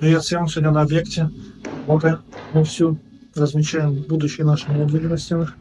Привет всем! Сегодня на объекте море вовсю размещаем будущие наши модули на стенах.